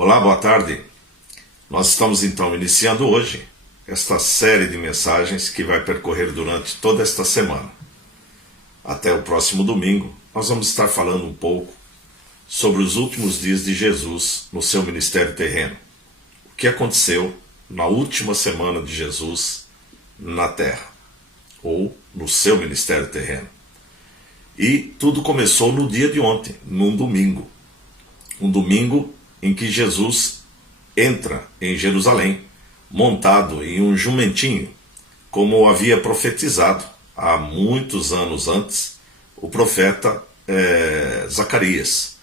Olá, boa tarde. Nós estamos então iniciando hoje esta série de mensagens que vai percorrer durante toda esta semana. Até o próximo domingo, nós vamos estar falando um pouco sobre os últimos dias de Jesus no seu ministério terreno. O que aconteceu na última semana de Jesus na terra, ou no seu ministério terreno. E tudo começou no dia de ontem, num domingo. Um domingo em que Jesus entra em Jerusalém, montado em um jumentinho, como havia profetizado há muitos anos antes o profeta Zacarias.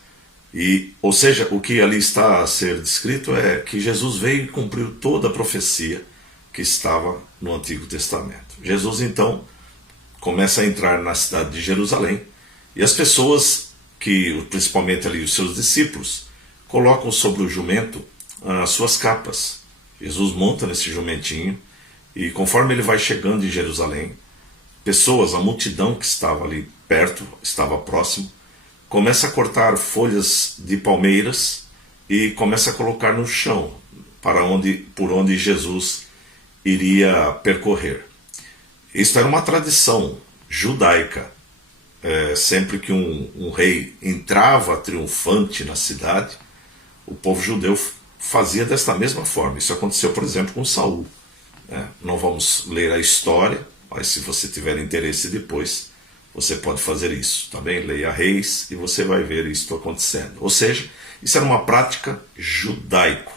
Ou seja, o que ali está a ser descrito é que Jesus veio e cumpriu toda a profecia que estava no Antigo Testamento. Jesus então começa a entrar na cidade de Jerusalém e as pessoas, principalmente ali os seus discípulos, colocam sobre o jumento as suas capas. Jesus monta nesse jumentinho e conforme ele vai chegando em Jerusalém, pessoas, a multidão que estava ali perto, estava próximo, começa a cortar folhas de palmeiras e começa a colocar no chão por onde Jesus iria percorrer. Isso era uma tradição judaica. Sempre que um rei entrava triunfante na cidade, o povo judeu fazia desta mesma forma. Isso aconteceu, por exemplo, com Saul. Não vamos ler a história, mas se você tiver interesse depois, você pode fazer isso. Também leia Reis e você vai ver isso acontecendo. Ou seja, isso era uma prática judaica.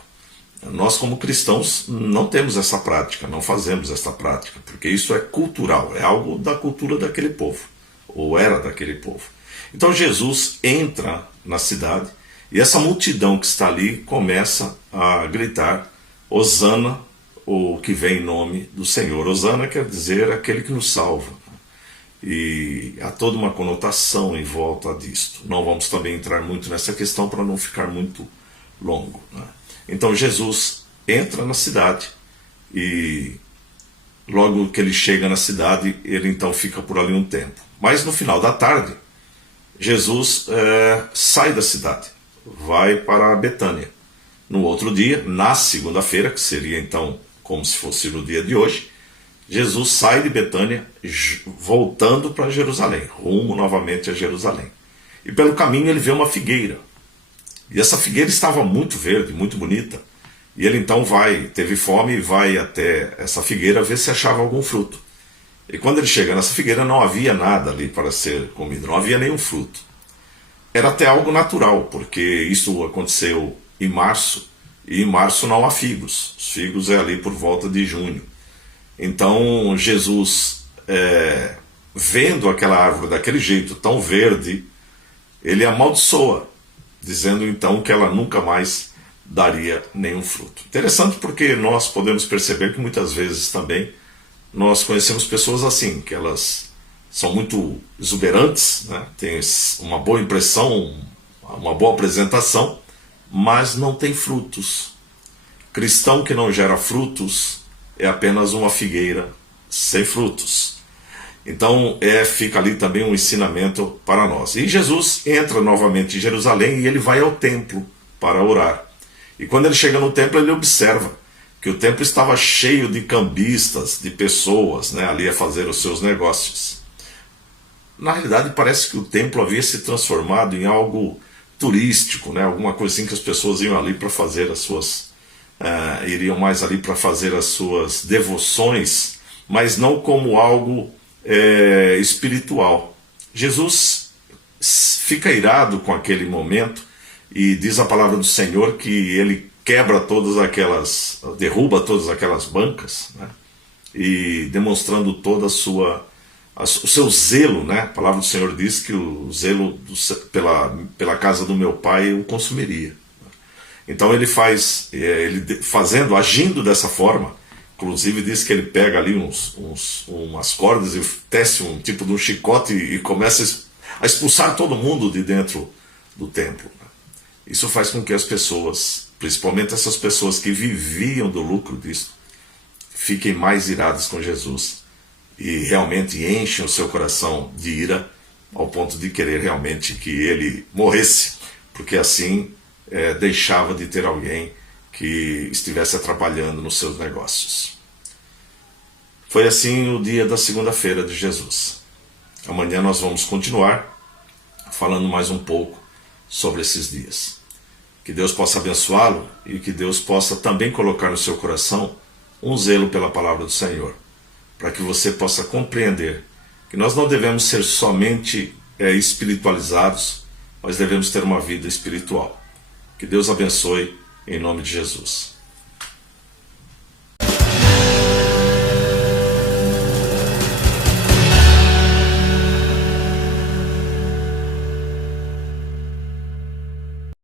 Nós, como cristãos, não temos essa prática, não fazemos essa prática, porque isso é cultural, é algo da cultura daquele povo, ou era daquele povo. Então Jesus entra na cidade e essa multidão que está ali começa a gritar: Hosana, o que vem em nome do Senhor. Hosana quer dizer aquele que nos salva. E há toda uma conotação em volta disto. Não vamos também entrar muito nessa questão para não ficar muito longo, né? Então Jesus entra na cidade e logo que ele chega na cidade, ele então fica por ali um tempo. Mas no final da tarde, Jesus sai da cidade, vai para Betânia. No outro dia, na segunda-feira, que seria então como se fosse no dia de hoje, Jesus sai de Betânia voltando para Jerusalém, rumo novamente a Jerusalém. E pelo caminho ele vê uma figueira. E essa figueira estava muito verde, muito bonita. E ele então teve fome e vai até essa figueira ver se achava algum fruto. E quando ele chega nessa figueira não havia nada ali para ser comido, não havia nenhum fruto. Era até algo natural, porque isso aconteceu em março, e em março não há figos. Os figos é ali por volta de junho. Então Jesus, vendo aquela árvore daquele jeito tão verde, ele amaldiçoa, dizendo então que ela nunca mais daria nenhum fruto. Interessante, porque nós podemos perceber que muitas vezes também nós conhecemos pessoas assim, que elas são muito exuberantes, né? Têm uma boa impressão, uma boa apresentação, mas não tem frutos. Cristão que não gera frutos é apenas uma figueira sem frutos. Então fica ali também um ensinamento para nós. E Jesus entra novamente em Jerusalém e ele vai ao templo para orar. E quando ele chega no templo, ele observa que o templo estava cheio de cambistas, de pessoas, né, ali a fazer os seus negócios. Na realidade, parece que o templo havia se transformado em algo turístico, né, alguma coisa assim que as pessoas iam ali para fazer as suas... iriam mais ali para fazer as suas devoções, mas não como algo espiritual. Jesus fica irado com aquele momento e diz a palavra do Senhor que ele derruba todas aquelas bancas, né? E demonstrando toda o seu zelo, né? A palavra do Senhor diz que o zelo pela casa do meu pai o consumiria. Então ele agindo dessa forma, inclusive diz que ele pega ali umas cordas e tece um tipo de um chicote e começa a expulsar todo mundo de dentro do templo. Isso faz com que as pessoas, principalmente essas pessoas que viviam do lucro disso, fiquem mais iradas com Jesus e realmente enchem o seu coração de ira ao ponto de querer realmente que ele morresse, porque assim deixava de ter alguém que estivesse atrapalhando nos seus negócios. Foi assim o dia da segunda-feira de Jesus. Amanhã nós vamos continuar falando mais um pouco sobre esses dias. Que Deus possa abençoá-lo e que Deus possa também colocar no seu coração um zelo pela palavra do Senhor, para que você possa compreender que nós não devemos ser somente espiritualizados, mas devemos ter uma vida espiritual. Que Deus abençoe em nome de Jesus.